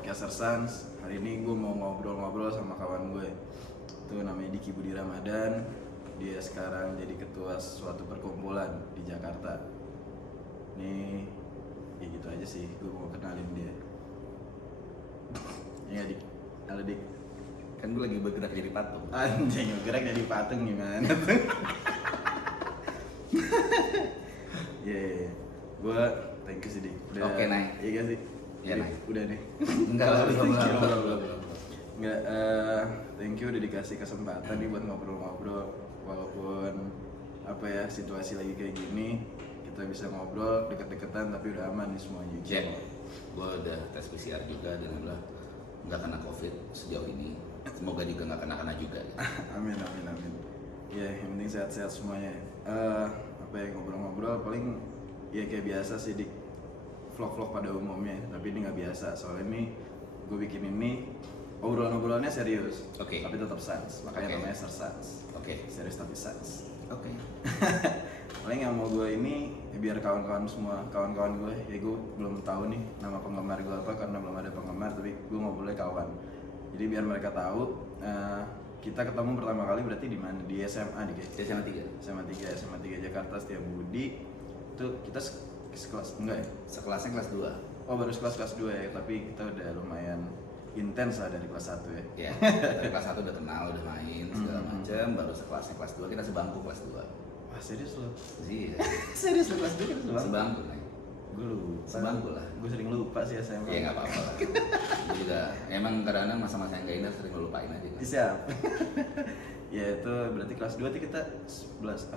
Podcaster Sans. Hari ini gue mau ngobrol-ngobrol sama kawan gue. Itu namanya Diki Budi Ramadan. Dia sekarang jadi ketua suatu perkumpulan di Jakarta. Nih, ya gitu aja sih. Gue mau kenalin dia. Ya Dik, halo Dik. Kan gue lagi bergerak jadi patung. Anjing, bergerak jadi patung gimana tuh? Yeah, gue thank you sih Dik. Oke, Nay. Iya gak sih? Iya, Nay. Udah nih. Enggak lah, belum. Enggak, thank you udah dikasih kesempatan nih buat ngobrol-ngobrol. Walaupun apa ya, situasi lagi kayak gini, kita bisa ngobrol deket-deketan tapi udah aman nih semuanya. Cek, gue udah tes PCR juga dan alhamdulillah nggak kena COVID sejauh ini. Semoga juga nggak kena juga. Amin. Ya, yang penting sehat-sehat semuanya. Apa ya, ngobrol-ngobrol paling ya kayak biasa sih di vlog-vlog pada umumnya, tapi ini nggak biasa. Soalnya ini gue bikin ini obrolan-obrolannya serius, Oke. tapi tetap sans, makanya Oke. namanya Sans. Oke. Serius tapi sans. Oke. Paling yang mau gue ini ya biar kawan-kawan semua, kawan-kawan gue, ya gue belum tahu nih nama penggemar gue apa karena belum ada penggemar, tapi gue ngobrolnya kawan. Jadi biar mereka tahu, kita ketemu pertama kali berarti di mana? Di SMA nih guys. SMA 3. SMA 3 Jakarta Setiabudi. Itu kita sekelas enggak ya? Sekelasnya kelas 2. Oh, baru kelas 2 ya, tapi kita udah lumayan intens lah dari kelas 1 ya. Ya, dari kelas 1 udah kenal, udah main segala macam, baru sekelasnya kelas 2 kita sebangku kelas 2. Wah, serius lo? Iya. Serius lo kelas 2 kita Sebangku, Nay. Gue lupa. Sebangku lah. Gue sering lupa sih SMA. Iya nggak apa-apa lah. Gue juga emang kadang-kadang masa-masa yang gak indah sering lupain aja kan. Siap. Ya itu berarti kelas 2 tuh kita 11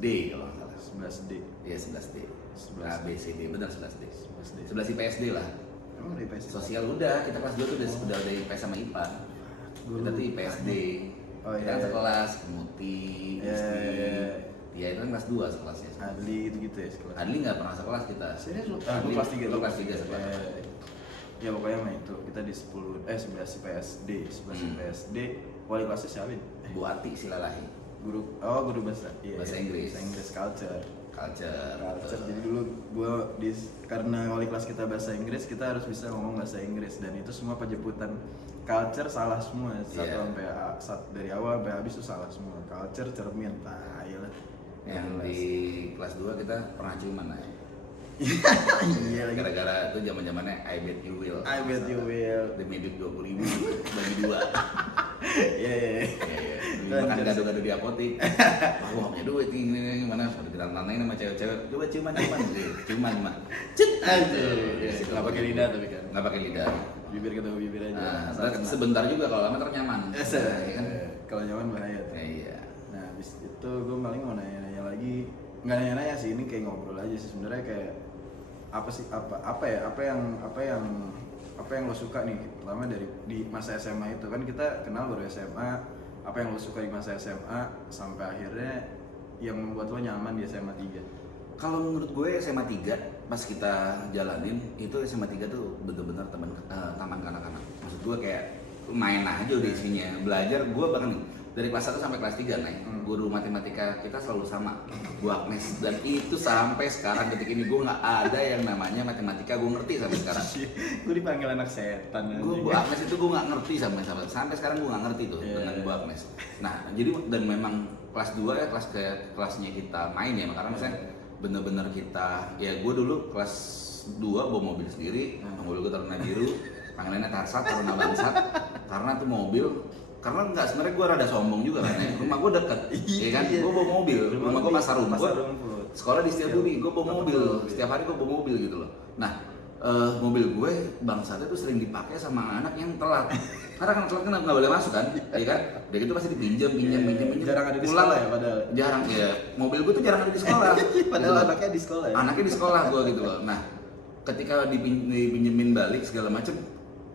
D kalau nggak salah. 11D. Iya 11D. 11D. A B C D benar 11D. 11D. 11 IPSD lah. Emang dari IPS? Sosial udah, kita kelas 2 tuh udah ada IPS sama IPA. Kita tuh IPSD. Oh, Kita iya. kan sekelas, Muti, Iya, Isti. iya. Dia itu kan kelas 2 sekelasnya. Adli gitu ya sekelas. Adli nggak pernah sekelas kita. Serius lu? Adli, Gue kelas 3. lu kelas 3 sekelas. Ya pokoknya mah itu kita di 11 IPSD, 11 Hmm. IPSD. Wali kelasnya siapa? Bu Ati Silalahi. Guru bahasa. Iya, Bahasa iya. Inggris. Bahasa Inggris culture. Culture. Jadi dulu karena wali kelas kita bahasa Inggris, kita harus bisa ngomong bahasa Inggris dan itu semua penyebutan culture salah semua. Satu Iya. sampai dari awal sampai habis itu salah semua. Culture cermin, lah. Yang di kelas 2 kita pernah ciuman ya. Iya lagi. Gara-gara itu zaman-zamannya I bet you will. I bet you will. Demi duit 20.000 bagi 2. Iya. Iya. Makan gado-gado di apotik. Aku gak punya duit ini gimana? Udah ditantain sama cewek-cewek. Coba ciuman mah. Cet aja. Nggak pakai lidah tapi kan. Nggak pakai lidah. Bibir ketemu bibir aja. Nah, Asal kena. sebentar juga kalau lama ternyaman. Ya kan. Kalau nyaman bahaya tuh. Iya. Nah, habis itu gue paling mau nanya-nanya lagi. Nggak nanya-nanya sih, ini kayak ngobrol aja sih sebenarnya. Kayak apa yang lo suka nih, pertama dari di masa SMA itu kan kita kenal baru SMA. Apa yang lo suka di masa SMA sampai akhirnya yang membuat lo nyaman di SMA 3? Kalau menurut gue SMA 3 pas kita jalanin itu SMA 3 tuh bener-bener taman kanak-kanak. Maksud gue kayak main aja udah isinya. Belajar gue bahkan nih dari kelas 1 sampai kelas 3 nih. Guru matematika kita selalu sama, Bu Agnes. Dan itu sampai sekarang detik ini gue nggak ada yang namanya matematika gue ngerti sampai sekarang. Gue dipanggil anak setan. Gue Bu Agnes itu gue nggak ngerti sampai sekarang gue nggak ngerti tuh dengan Bu Agnes. Nah jadi dan memang kelas 2 ya kelasnya kita main ya, karena misalnya bener-bener kita ya gue dulu kelas 2 bawa mobil sendiri, mobil gue Taruna Biru, panggilannya Tarsat, Taruna Bangsat, karena tuh mobil karena nggak sebenarnya gue rada sombong juga kan ya, rumah gue deket, ya kan, gue bawa mobil, rumah gue Pasar Rumput, sekolah di Setiabudi, gue bawa mobil, setiap hari gue bawa mobil gitu loh. Nah mobil gue bangsatnya tuh sering dipakai sama anak yang telat, karena kan telat kan nggak boleh masuk kan, ya kan, udah gitu pasti dipinjam. Jarang ada di Pulang, sekolah ya padahal. jarang ya, mobil gue tuh jarang ada di sekolah, Padahal gitu. anaknya di sekolah ya. Anaknya di sekolah gue gitu loh. Nah ketika dipinjemin balik segala macem,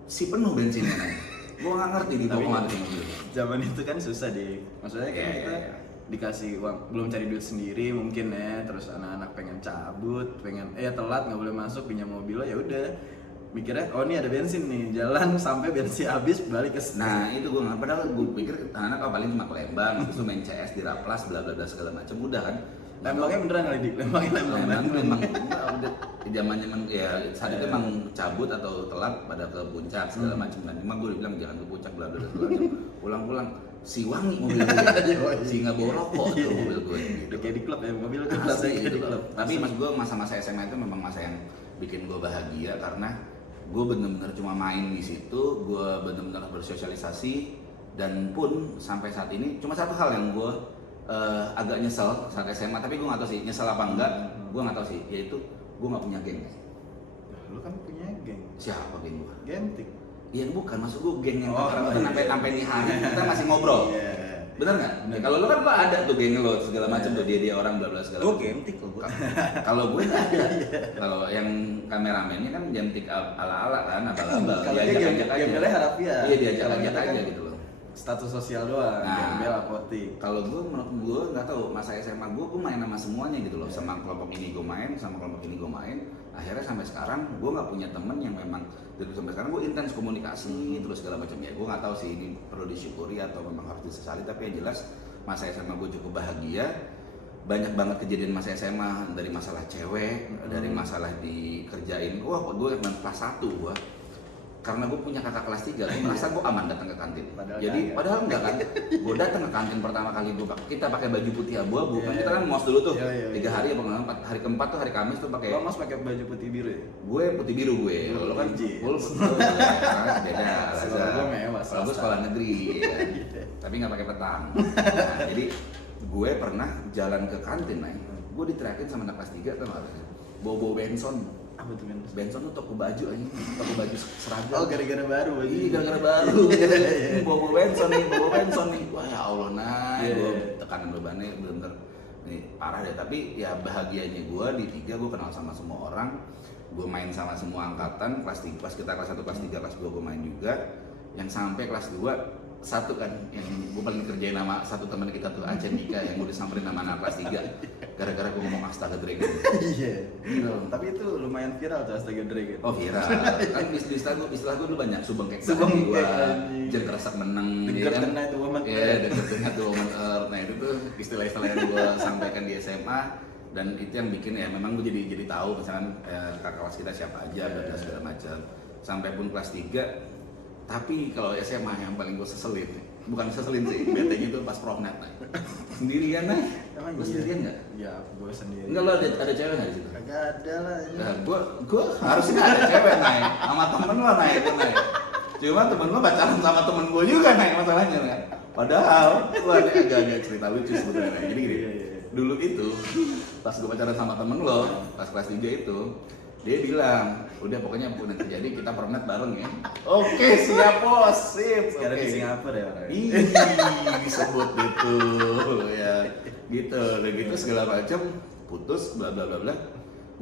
si penuh bensinnya nih. Gue nggak ngerti di Tapi kemana mobil. zaman itu kan susah deh. Maksudnya kan Iya, kita iya. dikasih uang, belum cari duit sendiri mungkin ya. Terus anak-anak pengen cabut, pengen telat nggak boleh masuk, pinjam mobil ya udah. Mikirnya oh ini ada bensin nih, jalan sampai bensin habis balik ke Nah itu gue nggak, padahal gue pikir anak paling cuma ke Lembang, terus main CS di Raplas, bla bla bla segala macam udah kan. Lembangnya beneran kali dik, lembang. Memang udah zaman ya saat itu emang cabut atau telat pada ke puncak segala macam kan. Cuma gue bilang jangan ke puncak bla bla bla. Pulang si wangi mobil gue, si nggak bawa rokok tuh mobil gue gitu. Kayak di klub ya, mobil kan Asli, kayak di gitu. klub. Tapi mas gue masa-masa SMA itu memang masa yang bikin gue bahagia karena gue bener-bener cuma main di situ, gue bener-bener bersosialisasi dan pun sampai saat ini cuma satu hal yang gue agak nyesel saat SMA, tapi gue nggak tahu sih nyesel apa enggak, gue nggak tahu sih, yaitu gue nggak punya geng. Lu kan punya geng. Siapa geng gue? Gentik. Iya bukan, maksud gue geng yang iya. sampai di hari kita masih ngobrol. Iya. Bener nggak? Kalau lo kan lo ada tuh geng lo segala macam tuh dia orang bla bla segala. Gue gentik lo gue. Kalau gue nggak ada. Kalau yang kameramennya kan gentik ala-ala kan, abal-abal. Kalau dia gembelnya harafiah. Iya diajak Kalau aja kita kan gitu loh. status sosial doang, gembel apotik. Kalau gue menurut gue nggak tahu masa SMA gue main sama semuanya gitu loh, sama kelompok ini gue main, sama kelompok ini gue main. Akhirnya sampai sekarang gue nggak punya temen yang memang dari sampai sekarang gue intens komunikasi terus segala macam ya. Gue nggak tahu sih ini perlu disyukuri atau memang harus disesali, tapi yang jelas masa SMA gue cukup bahagia. Banyak banget kejadian masa SMA, dari masalah cewek, dari masalah dikerjain. Wah, gue kelas 1 gue. Karena gue punya kakak kelas 3, gue merasa gue aman datang ke kantin. Padahal enggak kan. Gue datang ke kantin pertama kali kita pakai baju putih abu-abu kan. Kita kan mos dulu tuh. 3 hari apa enggak, hari keempat tuh hari Kamis tuh pakai. Lo mos pakai baju putih biru ya? Gue putih biru gue. Lo kan gue beda. Gue mewah. Kalau gue sekolah negeri ya. Tapi nggak pakai petang. Nah, jadi gue pernah jalan ke kantin nih. Gue diteriakin sama anak kelas 3 tuh nggak? Bobo Benson. Apa tuh Benson? Benson tuh toko baju aja, toko baju seragam. Oh gara-gara baru aja. Iya gara-gara baru. Bobo Benson nih. Wah ya Allah gue tekanan bebannya bener-bener nih parah deh. Tapi ya bahagianya gue di 3 gue kenal sama semua orang. Gue main sama semua angkatan, kelas kita kelas 1, kelas 3, kelas 2 gue main juga. Yang sampai kelas 2 satu kan yang gue paling kerjain nama satu teman kita tuh Aceh Nika yang gue disamperin sama anak kelas 3 gara-gara gue ngomong Astaga Dragon. Iya. Tapi itu lumayan viral tuh Astaga Dragon. Oh viral. Kan istilah gue dulu banyak subengkek jadi keresak menang. Denger kena itu woman. Iya, denger kena itu woman. Nah itu tuh istilah-istilah yang gue sampaikan di SMA dan itu yang bikin ya memang gue jadi tahu misalkan kakak kelas kita siapa aja dan segala macam. Sampai pun kelas 3. Tapi kalau SMA yang paling gue seselin, bukan seselin sih, betenya itu pas prom-net sendirian nih. Emang gue sendirian nggak? Ya, gue sendiri. Enggak, lo ada cewek nggak di situ? Kagak ada lah. Nah, gue harusnya ada cewek naik sama temen lo naik. Cuma temen lo pacaran sama temen gue juga naik masalahnya kan. Padahal gue ada agak cerita lucu sebetulnya. Jadi gini, dulu itu pas gue pacaran sama temen lo, pas kelas 3 itu, dia bilang, udah pokoknya apapun yang terjadi kita pernah bareng ya. Oke, siap bos, sip. Sekarang di Singapura ya orang. Ih, disebut gitu ya. Gitu, udah gitu segala macam putus bla bla bla bla.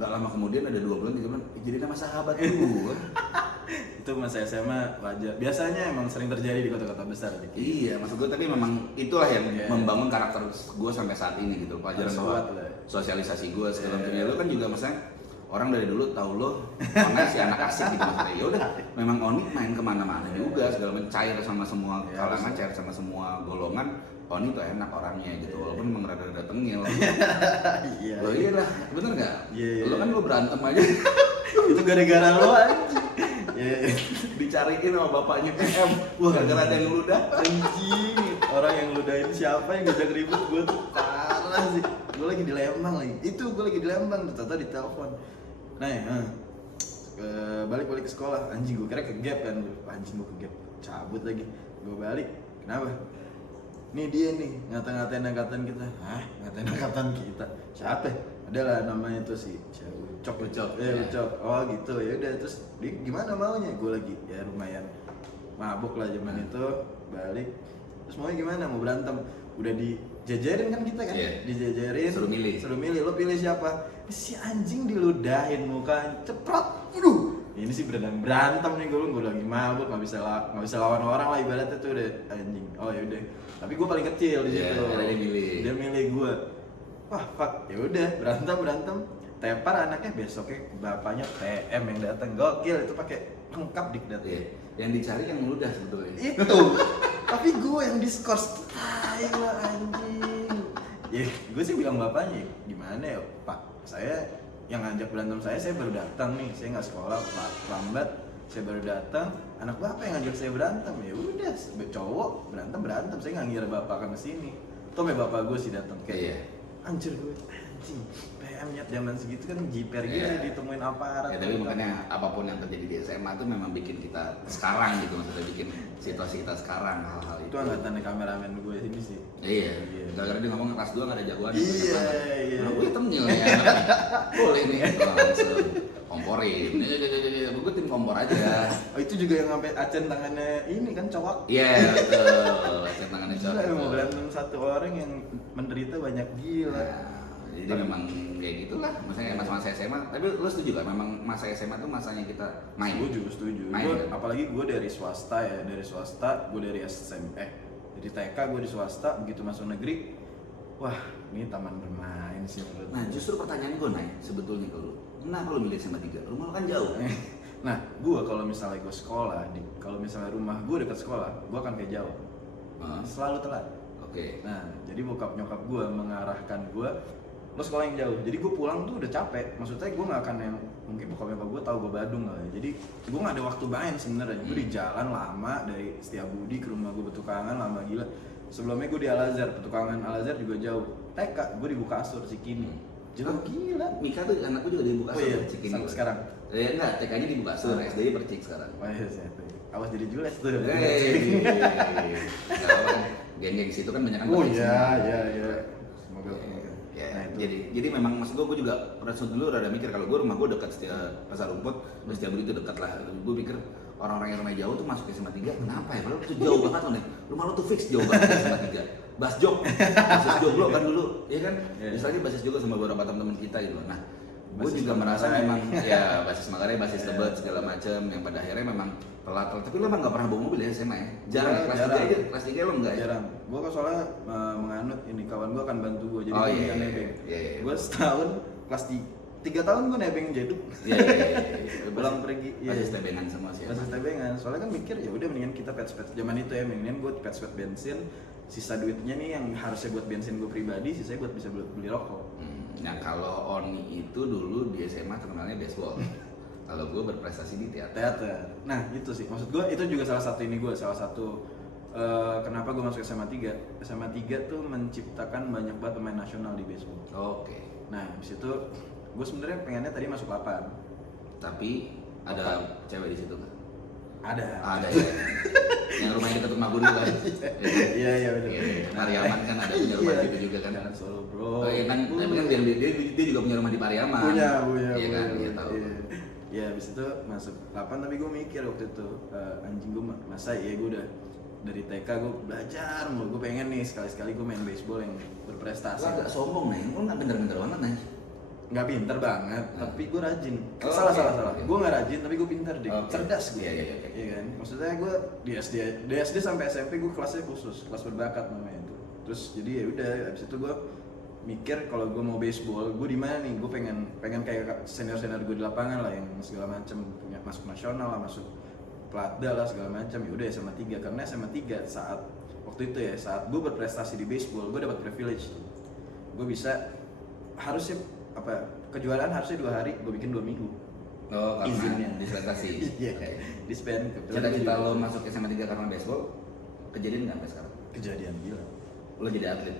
Nggak lama kemudian ada 2 bulan 3 bulan jadi nama sahabat gua. Itu masa SMA wajar. Biasanya emang sering terjadi di kota-kota besar. Iya, maksud gue tapi memang itulah yang membangun karakter gue sampai saat ini gitu. Pelajaran bahwa sosialisasi gue segala macamnya. Lo kan juga maksudnya orang dari dulu tahu lo karena si anak asik gitu maksudnya. Ya udah, memang Oni main kemana-mana juga segala macam, cair sama semua kalangan, cair sama semua golongan. Oni tuh enak orangnya gitu, walaupun memang rada-rada tengil. Iya. Lo iya lah, bener nggak? Iya. Lo kan lo berantem aja. Itu gara-gara lo anjing. Dicariin sama bapaknya PM. Wah, gara-gara ada yang ludah. Anjing, orang yang ludahin siapa yang ngajak ribut gue tuh parah sih. Gue lagi di Lembang lagi. Gue lagi di Lembang, ternyata ditelepon. Nah, balik ke sekolah. Anjing, gue kira ke gap kan. Anjing, gue ke gap. Cabut lagi. Gue balik. Kenapa? Nih dia nih ngatain angkatan kita. Hah? Ngatain angkatan kita? Siapa? Adalah namanya tuh si Ucok. Ucok. Oh gitu. Ya udah, terus dia gimana maunya? Gue lagi ya lumayan mabuk lah zaman itu. Balik. Terus maunya gimana? Mau berantem. Udah dijajarin kan kita kan? Dijajarin. Suruh milih. Lo pilih siapa? Si anjing diludahin muka ceprot. Aduh. Ini sih berantem nih gue lagi mabuk, nggak bisa lawan orang lah ibaratnya tuh udah anjing. Oh ya udah. Tapi gue paling kecil di situ. Dia milih gue. Wah, fuck. Ya udah, berantem. Tepar anaknya, besoknya bapaknya PM yang datang. Gokil, itu pakai lengkap dik datang. Iya. Yang dicari yang ludah sebetulnya. Itu. Tapi gue yang diskors. Tai lah anjing. Ya, gue sih bilang bapaknya, gimana ya Pak, saya yang ngajak berantem saya baru datang nih, saya nggak sekolah, lambat, saya baru datang, anak bapak yang ngajak saya berantem, ya udah, cowok berantem, saya nggak ngira bapak akan kesini, tuh bapak gue sih datang kayak, anjir gue, anjing, PM nyet zaman segitu kan jiper gitu ditemuin aparat. Ya tapi makanya apapun yang terjadi di SMA tuh memang bikin kita sekarang gitu, maksudnya bikin situasi kita sekarang hal-hal itu. Itu anggatannya kameramen gue sini sih. Iya. Gara-gara dia ngomong kelas 2 nggak ada jagoan. Iya. Nah, gue temnyel ya. Boleh nih. Langsung komporin. Gue tim kompor aja. Oh itu juga yang sampai Acen tangannya ini kan cowok. Iya betul. Acen tangannya cowok. Gila, mau berantem satu orang yang menderita banyak gila. Nah, jadi memang kayak gitulah, maksudnya masa-masa SMA. Tapi lu setuju gak? Memang masa SMA tuh masanya kita main. Setuju. Main, Gua, kan? apalagi gue dari swasta ya, gue dari SMP, dari TK gue di swasta, begitu masuk negeri, wah ini taman bermain sih menurut. Nah justru pertanyaan gue naik sebetulnya ke lu, kenapa lu milih SMA 3? Rumah lu kan jauh. Nah gue kalau misalnya gue sekolah, kalau misalnya rumah gue dekat sekolah, gue akan kayak jauh, selalu telat. Oke. Nah jadi bokap nyokap gue mengarahkan gue, lo sekolah yang jauh, jadi gue pulang tuh udah capek. Maksudnya gue nggak akan yang mungkin bokap nyokap gue tahu gue Badung lah ya. Jadi gue nggak ada waktu main sebenarnya. Gue di jalan lama dari Setiabudi ke rumah gue Petukangan lama gila. Sebelumnya gue di Al Azhar, Petukangan Al Azhar juga jauh. TK gue di Bukasur Cikini. Jauh gila. Mika tuh anakku juga di Bukasur. Oh iya, Cikini sampai sekarang. Enggak, TK-nya di Bukasur, SD-nya Percik sekarang. Oh iya sih. Awas jadi Jules tuh. Geng-geng situ kan banyak kan. Oh iya. Semoga. Ya, Nah, jadi memang maksud gue juga pada saat dulu rada mikir kalau gue rumah gue dekat Pasar Rumput, Setiabudi itu dekat lah. Gue pikir orang-orang yang rumahnya jauh tuh masuk ke SMA 3 kenapa ya? Padahal itu jauh banget loh nih. Rumah lo tuh fix jauh banget ke SMA 3. Basjok, basis joglo kan dulu, ya kan? Misalnya basis juga sama beberapa teman-teman kita gitu. Nah, gue juga merasa memang ya basis Manggarai, basis Tebet segala macam yang pada akhirnya memang telat. Tapi lo emang nggak pernah bawa mobil ya SMA ya? Jarang ya? Kelas 3 aja, kelas 3 lo enggak ya? Jarang. Gue soalnya menganut ini, kawan gue akan bantu gue, jadi gue nebeng. Gue setahun kelas 3 tahun gue nebeng jeduk. Iya. Pulang pergi. Basis tebengan semua sih. Basis tebengan. Soalnya kan mikir ya udah mendingan kita pet zaman itu ya, mendingan gue pet bensin. Sisa duitnya nih yang harusnya buat bensin gue pribadi, sisanya buat bisa beli rokok. Nah kalau Oni itu dulu di SMA terkenalnya baseball. Kalau gue berprestasi di teater. Nah itu sih, maksud gue itu juga salah satu kenapa gue masuk SMA 3. SMA 3 tuh menciptakan banyak banget pemain nasional di baseball. Oke. Nah habis itu gue sebenarnya pengennya tadi masuk 8. Tapi ada cewek di situ nggak? Ada ya. Yang rumahnya dekat rumah gue dulu kan. Iya benar. Pariaman kan ada punya rumah gitu juga kan. Jangan solo bro. Oh iya kan, tapi kan dia juga punya rumah di Pariaman. Punya. Iya kan, dia tahu. Ya habis itu masuk 8, tapi gue mikir waktu itu anjing gue masa ya gue udah dari TK gue belajar mulu, gue pengen nih sekali-sekali gue main baseball yang berprestasi. Lo agak sombong nih, lo nggak bener-bener banget nih. Nggak pinter banget, tapi gue rajin. Oh, salah. okay. Gue nggak rajin, tapi gue pinter deh. Okay. Cerdas gue. Iya. Iya kan. Maksudnya gue di SD sampai SMP gue kelasnya khusus, kelas berbakat namanya itu. Terus jadi ya udah, abis itu gue mikir kalau gue mau baseball, gue di mana nih? Gue pengen kayak senior gue di lapangan lah, yang segala macam punya masuk nasional lah, masuk Platda lah segala macam. Ya udah SMA 3, karena SMA 3 saat waktu itu ya, saat gue berprestasi di baseball, gue dapat privilege tuh. Gue bisa harusnya kejuaraan harusnya 2 hari, gue bikin 2 minggu. Oh, karena Izinnya. dispensasi. Iya, dispen. Cita-cita lo masuk SMA 3 karena baseball, kejadian nggak sampai sekarang? Kejadian gila. Lo jadi atlet?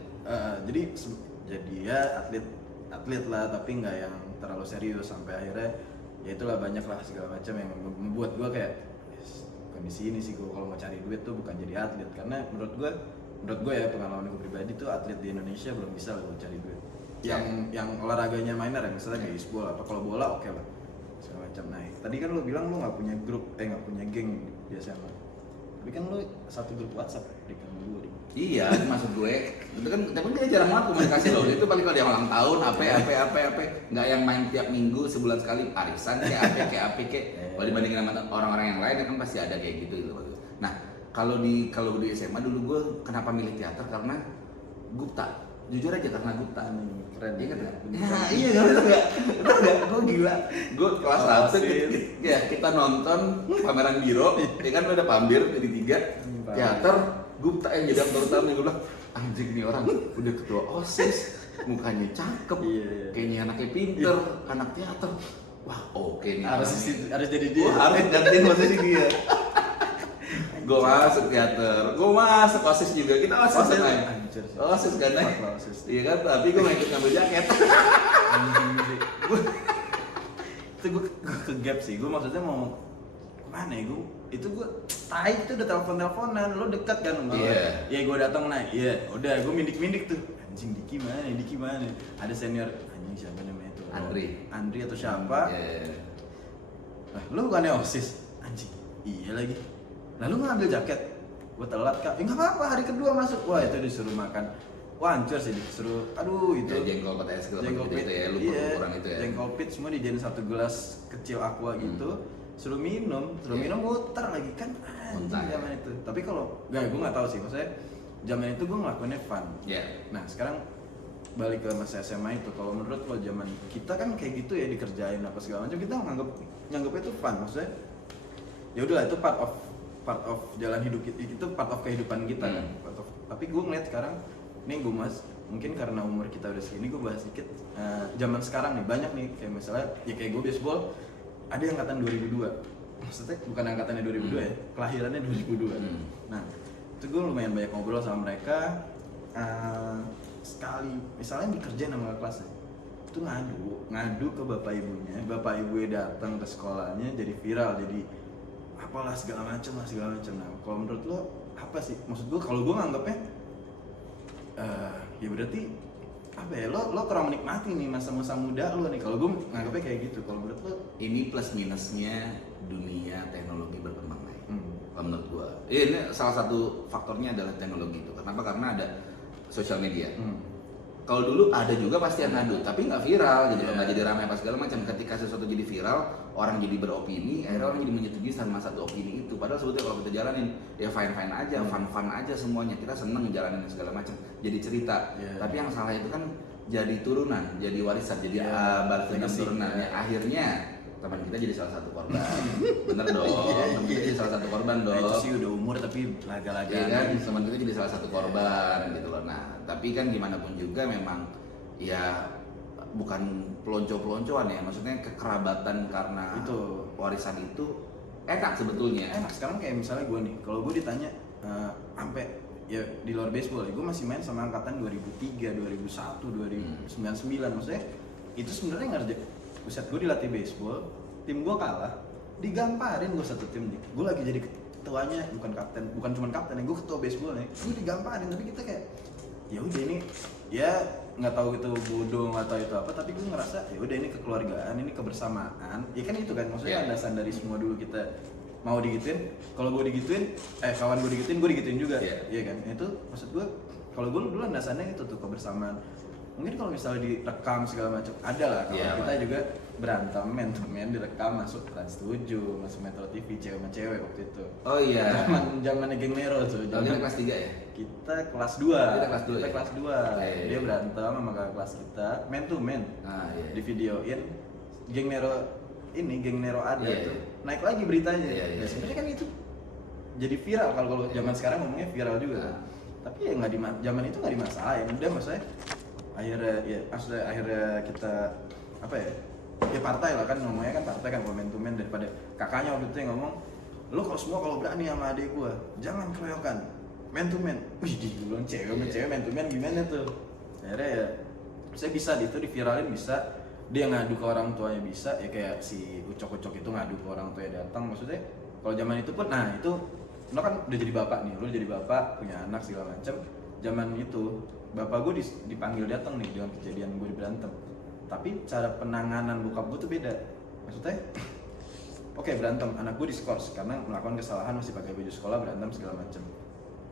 Jadi ya atlet lah, tapi nggak yang terlalu serius, sampai akhirnya ya itulah banyak lah segala macam yang membuat gue kayak kondisi ini sih, gue kalau mau cari duit tuh bukan jadi atlet, karena menurut gue ya, pengalaman gue pribadi tuh atlet di Indonesia belum bisa lah gue cari duit yang olahraganya minor ya, misalnya baseball apa, kalau bola oke lah segala macam. Nah tadi kan lo bilang lo nggak punya nggak punya geng di SMA, tapi kan lo satu grup WhatsApp di kamu gue. Iya, maksud gue itu kan, tapi dia jarang banget komunikasi loh. Itu paling kalau dia ulang tahun, apa, nggak yang main tiap minggu sebulan sekali, arisan kayak apa. Kalau dibandingin sama orang-orang yang lain kan pasti ada kayak gitu. Nah, kalau di SMA dulu gue kenapa milih teater, karena Gupta. Jujur aja karena Gupta. Keren. Ingat nggak? Iya nggak? Gue gila. Gue kelas 1 ya kita nonton pameran biro, ya kan udah pambir jadi 3 teater. Gupta yang jadi aktor utama, gue bilang anjing nih orang udah ketua OSIS, mukanya cakep, Iya. kayaknya anaknya pinter, anak teater. Wah oke nih. Harus jadi dia. Wah, harus gantiin posisi dia. Gue masuk teater, gue masuk OSIS juga, kita OSIS OSIS, kan? anjir sih. OSIS kan? Fuck, OSIS. Iya kan, tapi gue gak ikut ngambil jaket. Anjing sih. Itu gue ke gap sih. Gue maksudnya mau kemana ya gue? Itu gue itu udah telepon-teleponan, lo dekat kan sama lo. Iya. Ya gue datang naik. Iya, udah gue mindik-mindik tuh. Anjing Diki mana? Ada senior anjing siapa namanya itu? Andri atau siapa? Iya. Nah, lu bukannya OSIS? Anjing. Iya lagi. Lalu ngambil jaket. Gue telat kak. Nggak apa-apa, hari kedua masuk. Wah, itu disuruh makan. Wah, hancur sih disuruh. Aduh, itu. Ya, jengkol pakai es krim Jengkol gitu pit. ya, lu Iya. kurang itu ya. Jengkol pit semua dijadiin satu gelas kecil aqua gitu. Suruh minum, Iya. muter lagi kan anjing Muntah, ya. zaman itu. Tapi kalau gue nggak tahu sih, maksudnya zaman itu gue ngelakuinnya fun. Iya. Nah, sekarang balik ke masa SMA itu, kalau menurut lo zaman kita kan kayak gitu ya, dikerjain apa segala macam, kita nganggapnya itu fun, maksudnya ya udahlah itu part of jalan hidup kita, itu part of kehidupan kita kan. Tapi gue ngeliat sekarang nih, gue mungkin karena umur kita udah segini, gue bahas dikit zaman sekarang nih, banyak nih kayak misalnya ya kayak gue baseball, ada yang angkatan 2002, maksudnya bukan angkatannya 2002 ya, kelahirannya 2002. Nah itu gue lumayan banyak ngobrol sama mereka. Sekali misalnya dikerjain sama kelasnya itu ngadu ke bapak ibunya datang ke sekolahnya, jadi viral, jadi apalah segala macam. Nah kalau menurut lo apa sih, maksud gue kalau gue nganggapnya ya berarti apa ya, lo kurang menikmati nih masa muda lo nih, kalau gue nganggapnya kayak gitu. Kalau menurut lo Ini plus minusnya dunia teknologi berkembang nih. Kalau menurut gua, ini salah satu faktornya adalah teknologi itu. Kenapa? Karena ada sosial media. Kalau dulu ada juga pasti yang ngadu, tapi nggak viral gitu, nggak jadi ramai apa segala macam. Ketika sesuatu jadi viral, orang jadi beropini, akhirnya orang jadi menyetujui sama satu opini itu. Padahal sebetulnya kalau kita jalanin ya fine aja, fun aja semuanya, kita seneng ngejalanin segala macam, jadi cerita. Tapi yang salah itu kan jadi turunan, jadi warisan, jadi balik turunan. Ya, akhirnya teman kita jadi salah satu korban. Bener dong, teman kita jadi salah satu korban dong. nah, itu sih udah umur tapi laga-laga Iya kan, teman kita jadi salah satu korban gitu loh. Nah, tapi kan gimana pun juga memang ya bukan pelonco-peloncoan ya, maksudnya kekerabatan karena itu warisan itu enak sebetulnya. enak. Sekarang kayak misalnya gue nih, kalau gue ditanya sampai ya di luar baseball ya, gue masih main sama angkatan 2003, 2001, 2099, maksudnya itu sebenarnya ngerjain. Buset, gue dilatih baseball, tim gue kalah, digamparin gue satu tim nih. Gue lagi jadi ketuanya, bukan cuma kapten, gue ketua baseball nih. Gue digamparin, tapi kita kayak ya udah ini ya nggak tahu itu bodoh, nggak tahu itu apa, tapi gue ngerasa ya udah ini kekeluargaan, ini kebersamaan. Ya kan itu kan maksudnya landasan dari semua dulu kita mau digituin. Kalau gue digituin, kawan gue digituin juga. Iya kan? Itu maksud gue, kalau gue dulu landasannya itu tuh kebersamaan. Mungkin kalau misalnya direkam segala macam ada lah, kalau kita juga berantem man to man, direkam masuk Trans 7, masuk Metro TV, cewek sama cewek waktu itu. Oh iya. Zamannya geng Nero tuh. Kita kelas 3 ya? Kita kelas 2. Kita kelas 2. Dia berantem sama kakak kelas kita, man to man. Di videoin geng Nero ada tuh. Naik lagi beritanya. Ya sebenarnya kan itu jadi viral, kalau zaman sekarang ngomongnya viral juga. Tapi ya zaman itu nggak dimasalahin. Udah maksudnya akhirnya kita apa ya partai lah kan, ngomongnya kan partai kan, komen daripada kakaknya waktu itu yang ngomong, lo kalau berani sama adik gua jangan keroyokan, man to man. Wih, dibilang cewek man to man gimana tuh. Akhirnya ya saya bisa itu diviralin, bisa dia ngadu ke orang tuanya, bisa ya kayak si Ucok itu ngadu ke orang tuanya datang. Maksudnya kalau zaman itu pun, nah itu lo kan udah jadi bapak nih, lo jadi bapak punya anak segala macam. Zaman itu bapak gue dipanggil datang nih dengan kejadian gue berantem, tapi cara penanganan bokap gue tuh beda. Maksudnya oke, berantem, anak gue diskors karena melakukan kesalahan, masih pakai baju sekolah, berantem segala macam.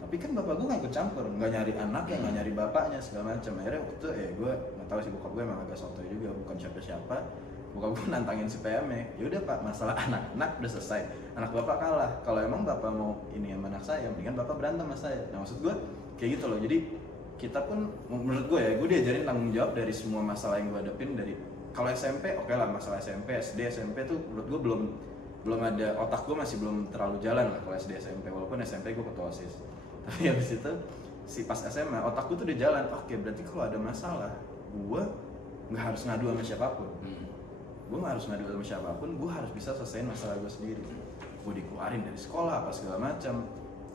Tapi kan bapak gue nggak ikut campur, nggak nyari anaknya, nggak nyari bapaknya segala macam. Akhirnya waktu itu gue nggak tahu sih, bokap gue emang agak sotoy juga, bukan siapa-siapa. Bokap gue nantangin si PM-nya, yaudah pak, masalah anak udah selesai, anak bapak kalah. Kalau emang bapak mau ini sama anak saya, mendingan bapak berantem sama saya. Nah maksud gue kayak gitu loh. Jadi kita pun menurut gue ya, gue diajarin tanggung jawab dari semua masalah yang gue hadapin. Dari kalau SMP oke lah, masalah SMP, SD, SMP tuh menurut gue belum ada, otak gue masih belum terlalu jalan lah kalau SD SMP, walaupun SMP gue ketua OSIS. Tapi habis itu pas SMA otak gue tuh udah jalan, oke berarti kalau ada masalah gue nggak harus ngadu sama siapapun. Gue nggak harus ngadu sama siapapun, gue harus bisa selesaiin masalah gue sendiri. Gue dikeluarin dari sekolah apa segala macam,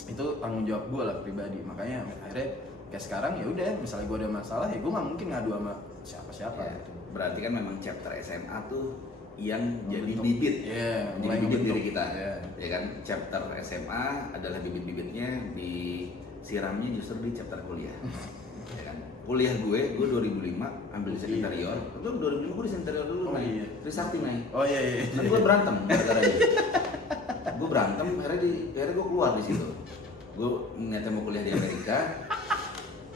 itu tanggung jawab gue lah pribadi. Makanya akhirnya kayak sekarang ya udah, misalnya gue ada masalah ya gue nggak mungkin ngadu sama siapa-siapa Ya, gitu. berarti kan memang chapter SMA tuh yang jadi Membentuk. bibit, Iya, jadi mulai bibit ngebentuk. diri kita, Iya. ya kan. Chapter SMA adalah bibit-bibitnya, disiramnya justru di chapter kuliah, ya kan. Kuliah gue 2005 ambil desain Iya. interior, itu 2005 gue desain interior dulu, Oh, Nay. iya. Trisakti, Nay. Oh iya iya. Kan gue berantem gara-gara dia. Gue berantem, akhirnya gue keluar di situ. Gue niatnya mau kuliah di Amerika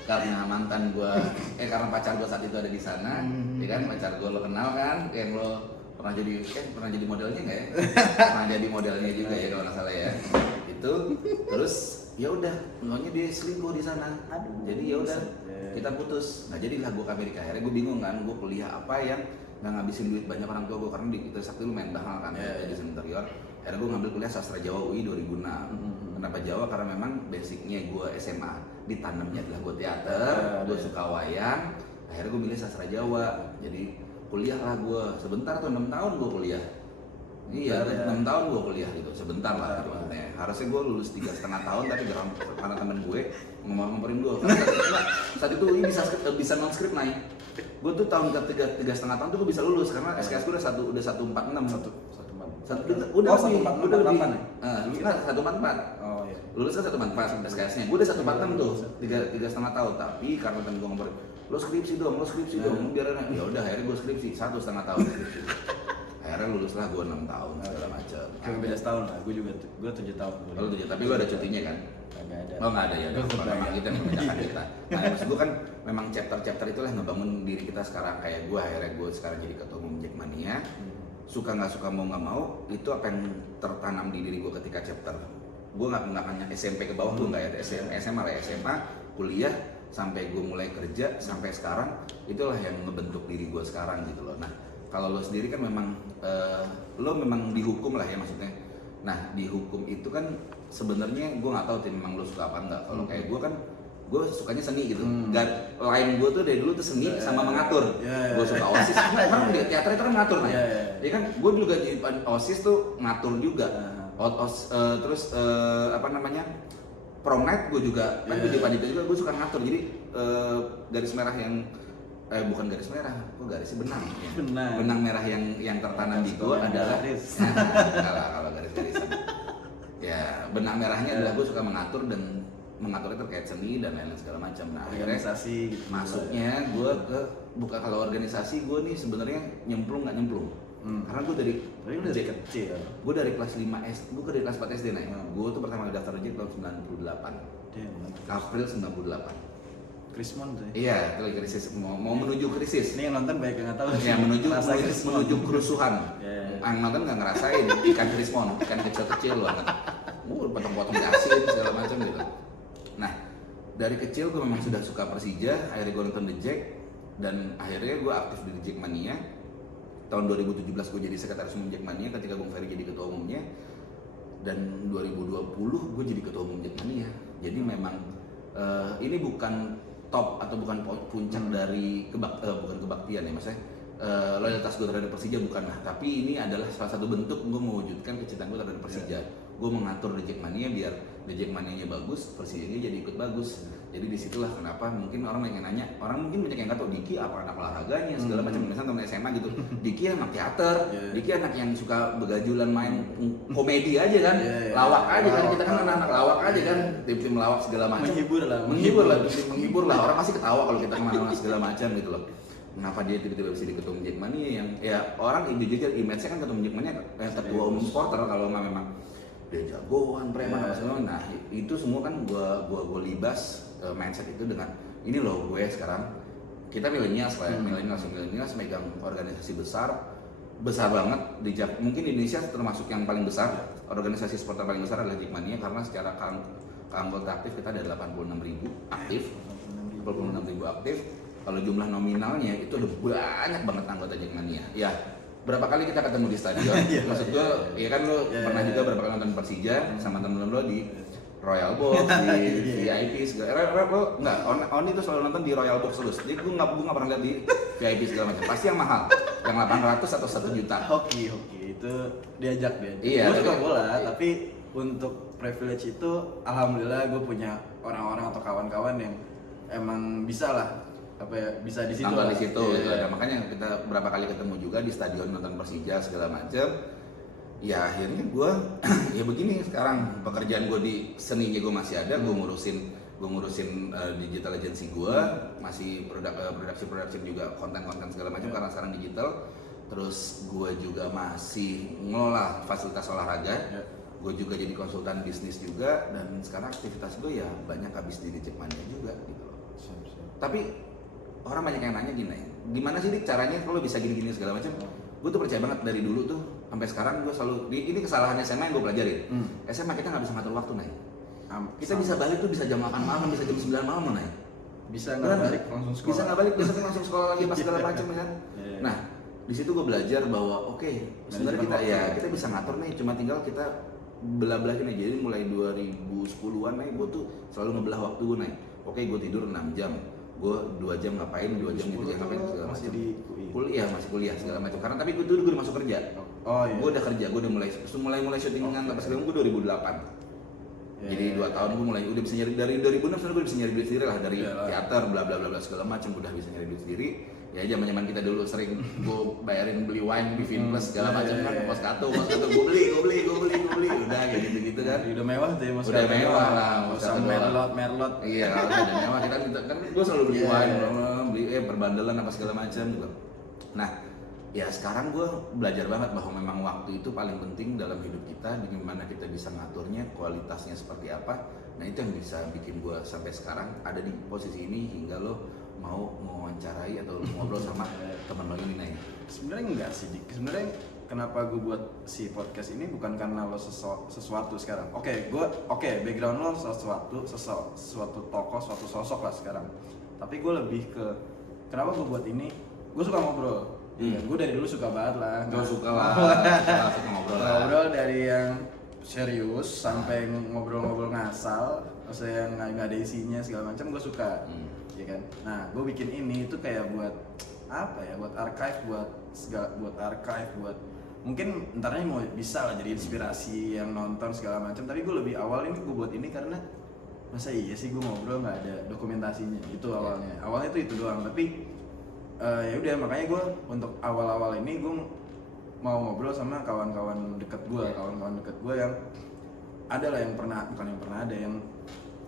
karena mantan gue, karena pacar gue saat itu ada di sana, ya kan. Pacar gue lo kenal kan, yang lo pernah jadi modelnya nggak ya? Pernah jadi modelnya juga ya kalau nggak salah ya. Itu terus ya udah, maunya dia selingkuh di sana. Aduh. Jadi ya udah kita putus. Nah jadilah gue ke Amerika. Akhirnya gue bingung kan, gue kuliah apa yang nggak ngabisin duit banyak orang tua gue, karena di Trisakti lu main bahal kan, jadi interior. Akhirnya gue ngambil kuliah sastra Jawa UI 2006. Kenapa Jawa? Karena memang basicnya gue SMA ditanamnya adalah gue teater, gue suka wayang. Akhirnya gue milih sastra Jawa. Jadi kuliah lah gue sebentar tuh, 6 tahun gue kuliah. Iya, 6 tahun gue kuliah gitu, sebentar lah gitu maksudnya. Harusnya gue lulus 3,5 tahun, tapi karena temen gue ngomporin gue. Saat itu UI bisa non script naik. Gue tuh tahun ke 3,5 tahun tuh gue bisa lulus karena SKS gue udah 146. Udah lebih. 144. Oh iya. Lulus kan 144 SKS-nya. Gue udah 146 tuh, 3,5 tahun. Tapi karena temen gue ngomporin, lo skripsi dong, biar ya udah akhirnya gue skripsi 1,5 tahun skripsi. Akhirnya lulus lah gue 6 tahun segala macam. Cuma beda setahun lah, gue 7 tahun. Kalau 7, tapi lo ada cutinya kan? Kagak ada. Oh nggak ada ya, memang itu yang membedakan kita. Nah maksud gue kan memang chapter-chapter itulah yang ngebangun diri kita sekarang. Kayak gue akhirnya gue sekarang jadi ketua umum Jackmania. Suka nggak suka mau nggak mau, itu apa yang tertanam di diri gue ketika chapter. Gue nggak hanya SMP ke bawah, gue nggak ya, SMA lah, SMA, kuliah, sampai gue mulai kerja sampai sekarang, itulah yang ngebentuk diri gue sekarang gitu loh. Nah kalau lo sendiri kan memang lo memang dihukum lah ya maksudnya. Nah dihukum itu kan sebenarnya gue nggak tahu tuh memang lo suka apa enggak. Kalau kayak gue kan, gue sukanya seni gitu. Lain gue tuh dari dulu tuh seni sama mengatur. Gue suka OSIS. Karena di teater itu kan ngatur, nah. Ya kan, gue juga di OSIS tuh ngatur juga. Terus apa namanya? Prom night gue juga, kan gue di panitia juga, gue suka ngatur. Jadi garis merah yang bukan garis merah, kok garisnya benang. Ya. Benang merah yang tertanam di gue adalah kalau garis-garisan. Ya, benang merahnya adalah gue suka mengatur, dan mengaturnya terkait seni dan lain-lain segala macam. Nah, organisasi gitu. Masuknya gue ke kalau organisasi gue nih sebenarnya nyemplung nggak nyemplung. Karena gue dari kecil. Gue dari kelas 5 SD, gue dari kelas 4 SD nih. Gue tuh pertama kali daftar aja tahun 98. April 98. Krismon tuh. Iya, itu lagi krisis, mau menuju krisis. Ini yang nonton banyak yang nggak tahu. Ya, menuju kerusuhan. Yang nonton nggak ngerasain ikan krismon, ikan kecil-kecil banget. Potong-potong asin segala macam gitu. Nah, dari kecil gue memang sudah suka Persija. Akhirnya gue nonton The Jack, dan akhirnya gue aktif di The Jackmania. Tahun 2017 gue jadi sekretaris umum Jackmania ketika Bung Ferry jadi ketua umumnya. Dan 2020 gue jadi ketua umum Jackmania. Jadi memang ini bukan top atau bukan puncak dari bukan kebaktian ya maksudnya, loyalitas gue terhadap Persija bukan lah, tapi ini adalah salah satu bentuk gue mewujudkan kecintaan gue terhadap Persija. Gue mengatur The Jackmania biar The Jackmania-nya bagus, Persijanya jadi ikut bagus. Jadi disitulah kenapa mungkin orang yang nanya, orang mungkin banyak yang nggak tahu Diki apa anak olahraganya segala macam. Misalnya teman SMA gitu, Diki anak teater, Diki anak yang suka begajulan main komedi aja kan, lawak aja kan, kita kan anak-anak lawak aja kan, tim-tim lawak segala macam. Menghibur lah, orang pasti ketawa kalau kita kemana-mana segala macam gitu loh. Kenapa dia tiba-tiba bisa di ketua umum Jackmania yang ya orang jujur image-nya kan ketua umum Jackmania ketua umum supporter, kalau memang dia jagoan preman apa segala. Nah itu semua kan gua libas mindset itu dengan ini loh, gue sekarang kita milenials lah ya, milenials megang organisasi besar banget mungkin di Indonesia termasuk yang paling besar, organisasi supporter paling besar adalah Jackmania, karena secara keanggota aktif kita ada 86.000 aktif. Kalau jumlah nominalnya itu udah banyak banget anggota Jackmania. Ya, berapa kali kita ketemu di stadion? Maksud gue, ya kan lo pernah juga berapa kali nonton Persija sama temen-temen lo di Royal Box, di Iya. VIP segala. Lo nggak, on itu selalu nonton di Royal Box terus. Jadi gue nggak pernah lihat di VIP segala macam. Pasti yang mahal, yang 800 atau 1 juta. Hoki itu diajak dia. Iya, Gue suka tapi- bola, tapi untuk privilege itu alhamdulillah gue punya orang-orang atau kawan-kawan yang emang bisa lah apa ya, bisa di situ Nonton lah. di situ, Iya. gitu. Dan makanya kita berapa kali ketemu juga di stadion nonton Persija segala macam. Ya akhirnya gue ya begini sekarang pekerjaan gue di seninya gue masih ada, gue ngurusin digital agency gue, masih production juga konten-konten segala macam karena sekarang digital. Terus gue juga masih ngelola fasilitas olahraga, gue juga jadi konsultan bisnis juga, dan sekarang aktivitas gue ya banyak habis di Jackmania juga gitu loh. Tapi orang banyak yang nanya gini, gimana sih Dik caranya kalau bisa gini-gini segala macam? Gue tuh percaya banget dari dulu tuh sampai sekarang gue selalu ini kesalahan SMA yang gue pelajarin. SMA kita nggak bisa ngatur waktu Nay. Kita bisa balik tuh bisa jam 8 malam, bisa jam 9 malam Nay. Bisa nggak balik langsung sekolah. Bisa nggak balik, besok langsung sekolah lagi pas segala macam kan. Iya. Nah di situ gue belajar bahwa oke, sebenarnya kita Manajemen waktu. kita bisa ngatur nih, cuma tinggal kita belah-belahin aja. Jadi mulai 2010-an nih gue tuh selalu ngebelah waktu gue nih. Oke, gue tidur 6 jam, gue 2 jam ngapain, 2 jam gitu ya ngapain segala masih macam. di UI. Kuliah, masih kuliah segala macam. Karena tapi gue udah masuk kerja. Oh iya. Gue udah kerja, gue udah mulai syutingan apa segala macam. Gue 2008. Iya, Jadi 2 tahun gue mulai udah bisa nyari dari 2006 sebenarnya gue bisa nyari duit sendiri lah dari Iya lah. teater bla bla bla bla segala macam udah bisa nyari duit sendiri. Ya zaman kita dulu sering gue bayarin beli wine di Vinplus segala macam kan, Iya. pos kato gue beli udah kayak gitu kan. Udah mewah tuh ya mas. Udah mewah lah, Mas Sama Kato. merlot. Iya, udah mewah kita kan gue selalu beli Iya. wine, beli perbandelan apa segala macam gitu. Nah, ya sekarang gue belajar banget bahwa memang waktu itu paling penting dalam hidup kita, gimana kita bisa ngaturnya, kualitasnya seperti apa. Nah itu yang bisa bikin gue sampai sekarang ada di posisi ini hingga lo mau mewawancarai atau lo ngobrol sama teman lo ini nih. Sebenarnya enggak sih Dik. Sebenarnya kenapa gue buat si podcast ini bukan karena lo sesuatu sekarang. Oke, background lo sesuatu tokoh, suatu sosok lah sekarang. Tapi gue lebih ke kenapa gue buat ini? Gue suka ngobrol. Iya, gue dari dulu suka banget lah. Gue suka lah, suka ngobrol lah. Ngobrol dari yang serius sampai ngobrol-ngobrol ngasal, maksudnya yang nggak ada isinya segala macam gue suka, ya kan. Nah, gue bikin ini itu kayak buat apa ya? Buat archive, buat mungkin entarnya mau bisa lah jadi inspirasi yang nonton segala macam. Tapi gue lebih awal ini gue buat ini karena masa iya sih gue ngobrol nggak ada dokumentasinya itu awalnya tuh itu doang. Tapi ya udah makanya gue untuk awal-awal ini gue mau ngobrol sama kawan-kawan deket gue yang ada lah yang bukan yang pernah ada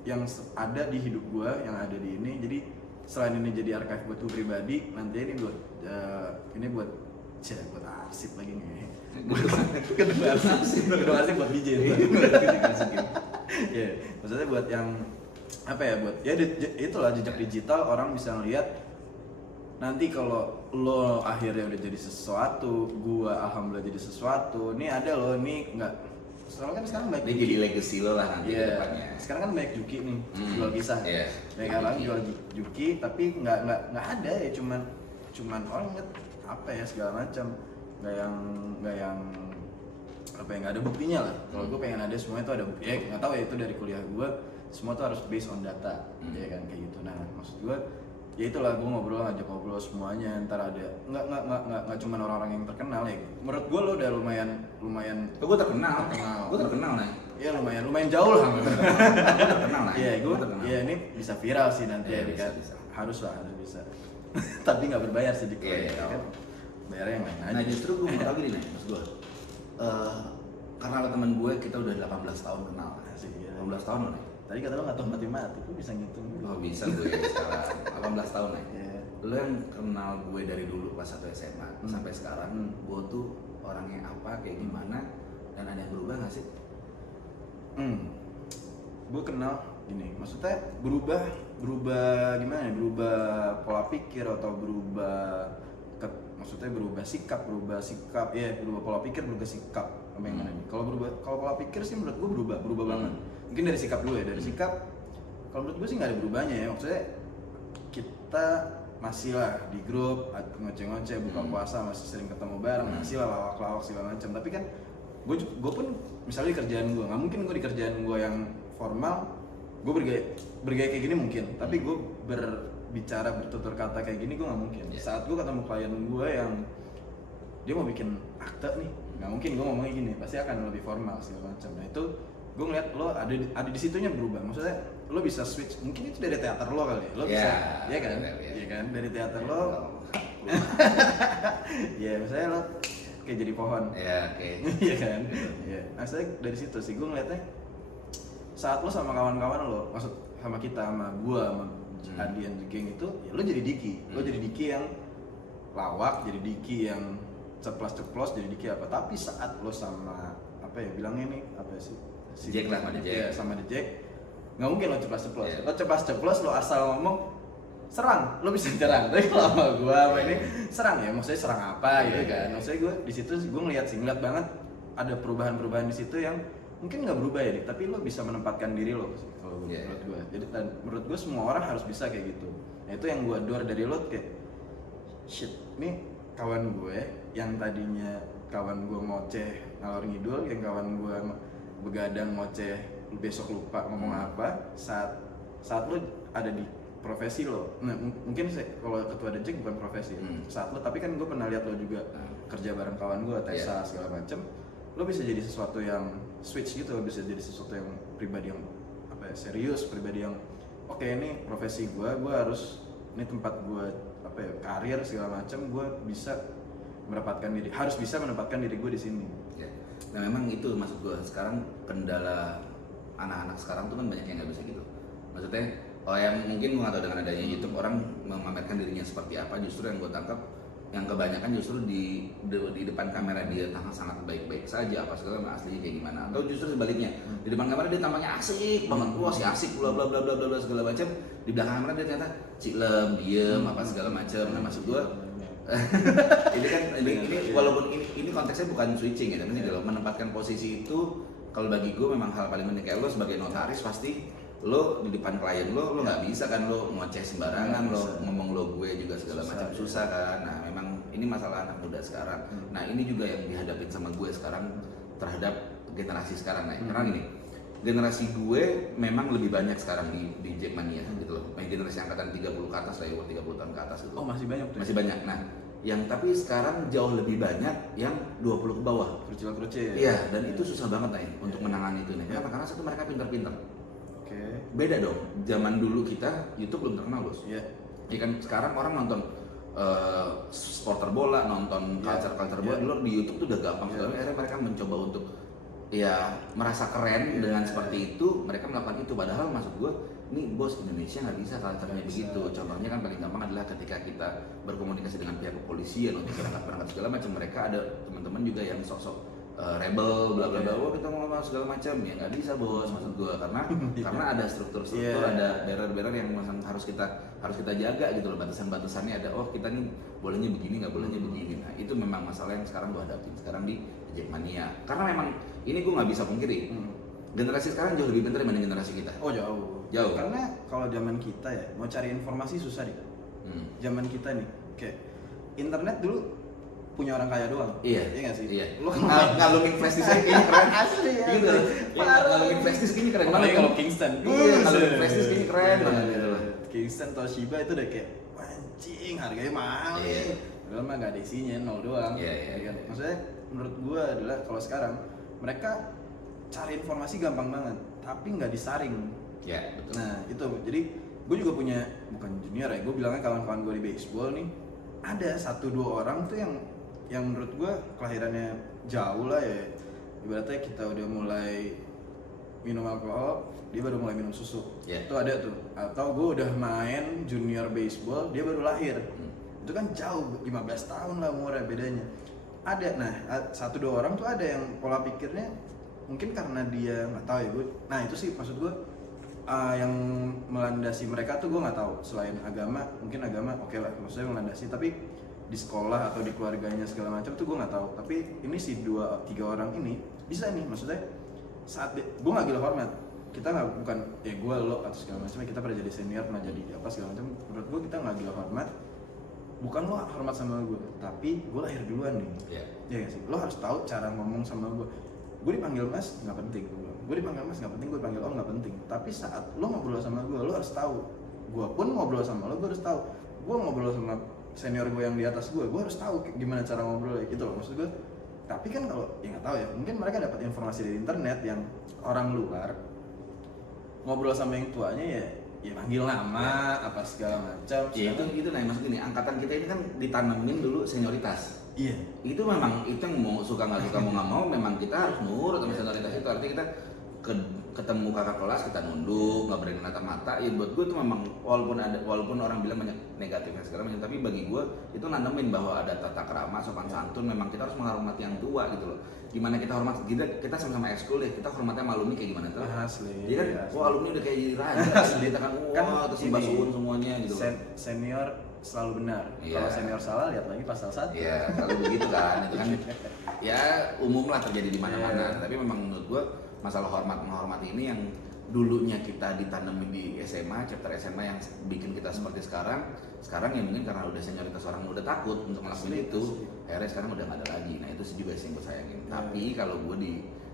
yang ada di hidup gue, yang ada di ini. Jadi selain ini jadi archive buat gue pribadi, nanti ini buat buat arsip lagi nih. Kedua arsip buat DJ. Ya, maksudnya buat yang apa ya, buat ya itulah jejak digital, orang bisa ngeliat nanti kalau lo akhirnya udah jadi sesuatu, gua alhamdulillah jadi sesuatu. Nih ada lo, nih enggak. Soalnya kan sekarang banyak Ini jadi legacy lo lah nanti ke Iya. depannya. Sekarang kan banyak juki nih, jual kisah. Iya. Banyak orang jual juki tapi nggak ada ya, cuman orang ngeliat apa ya segala macam. Nggak yang apa ya, nggak ada buktinya lah. Kalau gue pengen ada semuanya tuh ada bukti. Ya nggak tahu ya, itu dari kuliah gue semua tuh harus based on data, ya kan kayak gitu. Nah maksud gue ya itulah, gue ngajak ngobrol semuanya. Ntar ada nggak cuma orang-orang yang terkenal ya. Menurut gue lo udah lumayan Gue terkenal nih. ya lumayan jauh lah. Gue terkenal nih. Iya, gue terkenal. ya ini bisa viral sih nanti Iya, ya, bisa. harus bisa. Tapi nggak berbayar sedikit. Iya, kan. Bayarnya yang lain aja. Nah justru gue mau tahu gini nih, maksud gue karena lo temen gue, kita udah 18 tahun kenal. Asik, iya. 18 tahun lo nih. Tadi kata lo nggak tahu matematik, gue bisa ngitung dulu. Oh bisa gue ya sekarang 18 tahun nih. Iya. Lo yang kenal gue dari dulu pas 1 SMA sampai sekarang, gue tuh orangnya apa, kayak gimana, dan ada yang berubah nggak sih? Gue kenal ini, maksudnya berubah gimana ya? Berubah pola pikir atau maksudnya berubah sikap, ya berubah pola pikir, berubah sikap, apa yang mana nih? Kalau pola pikir sih menurut gue berubah banget. Mungkin dari sikap dulu ya, dari sikap. Kalau menurut gue sih nggak ada berubahnya ya, maksudnya kita masih lah di grup ngoceh-ngoceh, buka puasa masih sering ketemu bareng, masih lah lawak-lawak segala macam. Tapi kan gue pun misalnya di kerjaan gue, nggak mungkin gue di kerjaan gue yang formal, gue bergaya kayak gini mungkin, tapi gue berbicara bertutur kata kayak gini gue nggak mungkin. Saat gue ketemu klien gue yang dia mau bikin akte nih, nggak mungkin gue ngomongnya gini, pasti akan lebih formal segala macam. Nah itu gue ngeliat lo ada di situnya berubah, maksudnya lo bisa switch, mungkin itu dari teater lo kali ya, lo bisa, ya kan, ya kan, dari teater lo, ya misalnya lo kayak jadi pohon, iya kan, ya, maksudnya dari situ sih gue ngeliatnya, saat lo sama kawan-kawan lo, maksud sama kita, sama gue, sama Adian geng itu, ya lo jadi Diki, lo jadi Diki yang lawak, jadi Diki yang ceplos-ceplos, jadi Diki apa, tapi saat lo sama apa ya bilangnya nih apa sih? Si Jack lah sama The Jack. Ya, sama The Jack. Nggak mungkin lo ceplos-ceplos. Lo ceplos-ceplos, lo asal ngomong serang, lo bisa nyerang. Tapi kalau sama gua sama ini serang ya, maksudnya serang apa gitu kan. Maksudnya gua di situ gua ngeliat banget ada perubahan-perubahan di situ yang mungkin nggak berubah ya, Dik, tapi lo bisa menempatkan diri lo kalau menurut gua. Jadi menurut gua semua orang harus bisa kayak gitu. Nah, itu yang gua adore dari lo, kayak shit, nih kawan gue yang tadinya kawan gue ngoceh ngalor ngidul, yang kawan gue begadang ngoceh besok lupa ngomong apa, saat lo ada di profesi lo. Nah mungkin kalau ketua The Jack bukan profesi saat lo, tapi kan gue pernah lihat lo juga kerja bareng kawan gue, Tessa segala macem, lo bisa jadi sesuatu yang switch gitu, bisa jadi sesuatu yang pribadi yang apa ya, serius, pribadi yang oke, ini profesi gue harus, ini tempat gue apa ya, karir segala macam, gue bisa mendapatkan diri, harus bisa menempatkan diri gue di sini. Nah memang itu maksud gue, sekarang kendala anak-anak sekarang tuh kan banyak yang nggak bisa gitu. Maksudnya, yang mungkin gue nggak tahu dengan adanya YouTube orang memamerkan dirinya seperti apa, justru yang gue tangkap, yang kebanyakan justru di depan kamera dia sangat baik-baik saja, apa segala aslinya kayak gimana, atau justru sebaliknya, di depan kamera dia tampaknya asik banget, wah si asik bla bla bla bla bla segala macam, di belakang kamera dia ternyata cilem, diem apa segala macam. Nah maksud gue ini kan ini walaupun ini konteksnya bukan switching ya, tapi kalau menempatkan posisi itu, kalau bagi gue memang hal paling penting. Kayak lo sebagai notaris pasti lo di depan klien lo nggak bisa kan lo ngoceh sembarangan, lo ngomong lo gue juga segala macam, susah kan. Nah memang ini masalah anak muda sekarang. Nah ini juga yang dihadapin sama gue sekarang terhadap generasi sekarang. Nah karena gini, generasi gue memang lebih banyak sekarang di Jackmania gitu loh. Generasi angkatan 30 ke atas lah ya, 30 tahun ke atas gitu. Oh masih banyak tuh? Masih banyak. Nah yang tapi sekarang jauh lebih banyak yang 20 ke bawah. Kerucil-kerucil. Iya, dan itu susah banget nih untuk menangani itu nih. Kenapa? Karena satu, mereka pintar-pintar. Beda dong. Zaman dulu kita YouTube belum terkenal, Bos. Iya. Ya kan sekarang orang nonton supporter bola, nonton culture bola dulu di YouTube tuh udah gampang sekali. Akhirnya mereka mencoba untuk ya merasa keren dengan seperti itu, mereka melakukan itu. Padahal maksud gue, nih bos, Indonesia nggak bisa culture-nya begitu. Contohnya kan paling gampang adalah ketika kita berkomunikasi dengan pihak kepolisian untuk berangkat segala macam, mereka ada teman-teman juga yang sok-sok rebel bla bla bla, oh kita mau ngomong segala macam, ya nggak bisa bos, maksud gue, karena ada struktur ada barrier yang harus kita jaga gitu loh, batasannya ada. Oh kita nih bolehnya begini, nggak bolehnya begini. Nah itu memang masalah yang sekarang gue hadapin sekarang di Jackmania, karena memang ini gue nggak bisa pungkiri, generasi sekarang jauh lebih pintar dibanding generasi kita. Oh jauh. Karena kalau zaman kita ya mau cari informasi susah deh. Zaman kita nih kayak internet dulu punya orang kaya doang. Iya nggak sih? Iya. Lo ngalungin flash disk kayaknya keren. Asli ya. Gitu. Ngalungin flash disk kayaknya keren banget. Kalau Kingston. Iya, ngalungin flash disk kayaknya keren banget gitu loh. Kingston, Toshiba itu udah kayak anjing, harganya mahal. Iya. Padahal mah nggak ada isinya, nol doang. Iya. Maksudnya menurut gua adalah kalau sekarang mereka cari informasi gampang banget, tapi nggak disaring. Iya, betul. Nah itu, jadi gue juga punya, bukan junior ya, gue bilangnya kawan-kawan gue di baseball nih, ada 1-2 orang tuh yang menurut gue kelahirannya jauh lah ya, ibaratnya kita udah mulai minum alkohol, dia baru mulai minum susu. Itu ada tuh. Atau gue udah main junior baseball, dia baru lahir. Itu kan jauh, 15 tahun lah umurnya bedanya. Ada, nah 1-2 orang tuh ada yang pola pikirnya mungkin karena dia nggak tahu ya gue. Nah itu sih maksud gue, yang melandasi mereka tuh gue nggak tahu. Selain agama, mungkin agama oke lah, maksudnya melandasi, tapi di sekolah atau di keluarganya segala macam tuh gue nggak tahu. Tapi ini si 2-3 orang ini bisa nih, maksudnya saat gue nggak gila hormat, kita nggak, bukan ya gue lo atau segala macam, kita pernah jadi senior, pernah jadi apa segala macam. Menurut gue kita nggak gila hormat, bukan lo hormat sama gue, tapi gue lahir duluan nih. Ya gak sih, lo harus tahu cara ngomong sama gue dipanggil mas nggak penting, gue dipanggil mas nggak penting, gue dipanggil om nggak penting, tapi saat lo ngobrol sama gue lo harus tahu, gue pun ngobrol sama lo gue harus tahu, gue ngobrol sama senior gue yang di atas gue harus tahu gimana cara ngobrol gitu loh maksud gue. Tapi kan kalau ya nggak tahu ya, mungkin mereka dapat informasi dari internet yang orang luar ngobrol sama yang tuanya ya panggil nama apa segala macam. Ya itu nah maksud gini, angkatan kita ini kan ditanamin dulu senioritas. Iya. Itu memang itu yang mau suka nggak suka mau nggak mau memang kita harus nurut sama senioritas itu. Artinya kita ketemu kakak kelas kita nunduk, nggak berani natap mata. Ya buat gue itu memang walaupun orang bilang banyak negatifnya segala macam, tapi bagi gue itu nanemin bahwa ada tata krama, sopan santun. Memang kita harus menghormati yang tua gitu loh. Gimana kita hormat, kita sama-sama ekskul deh, kita hormatnya sama alumni kayak gimana tuh? Asli. Dia kan, asli. alumni udah kayak jadi raja, kita kan, terus sembah suun semuanya gitu. Senior selalu benar. Iya. Kalau senior salah lihat lagi pasal 1. Iya, kalau begitu kan, itu kan ya umum lah terjadi di mana-mana. Tapi memang menurut gua masalah menghormati ini yang dulunya kita ditanamin di SMA, chapter SMA yang bikin kita seperti sekarang ya mungkin karena udah senioritas orang udah takut untuk ngelakuin itu, akhirnya sekarang udah nggak ada lagi. Nah itu sih juga sih yang gue sayangin. Tapi kalau gue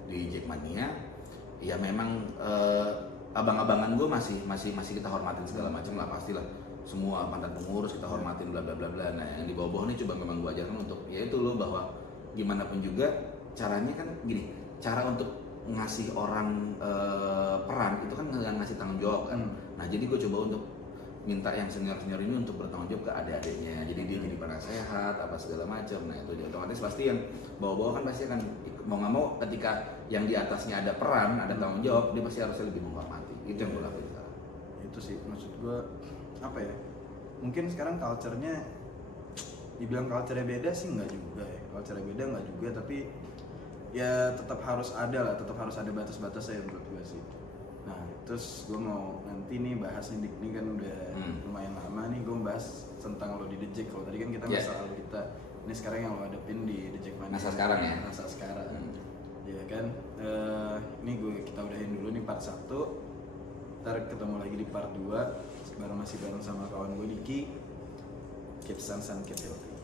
di Jackmania ya memang abang-abangan gue masih kita hormatin segala macam lah, pastilah semua mantan pengurus kita hormatin bla bla bla bla. Nah yang di bawah-bawah ini coba memang gue ajarkan untuk ya itu loh, bahwa gimana pun juga caranya kan gini, cara untuk ngasih orang peran itu kan ngasih tanggung jawab kan. Nah jadi gue coba untuk minta yang senior ini untuk bertanggung jawab ke adik-adiknya, jadi dia jadi penasehat apa segala macam. Nah itu otomatis pasti yang bawah-bawah kan pasti akan mau nggak mau ketika yang di atasnya ada peran, ada tanggung jawab, dia pasti harusnya lebih menghormati. Itu yang gue lakuin sekarang. Itu sih maksud gue apa ya, mungkin sekarang culture-nya dibilang culture-nya beda sih nggak juga ya, culture-nya beda nggak juga, tapi ya tetap harus ada batas-batasnya menurut gue sih. Nah terus gue mau nanti nih bahas nih Dik, ini kan udah lumayan lama nih gue bahas tentang lo di The Jack. Kalau tadi kan kita masalah kita, ini sekarang yang lo hadapin di The Jack Mania. Masa sekarang ya? Masa sekarang. Ya kan, ini kita udahin dulu nih part 1. Ntar ketemu lagi di part 2 masih bareng sama kawan gue Diki. Keep sun, keep healthy.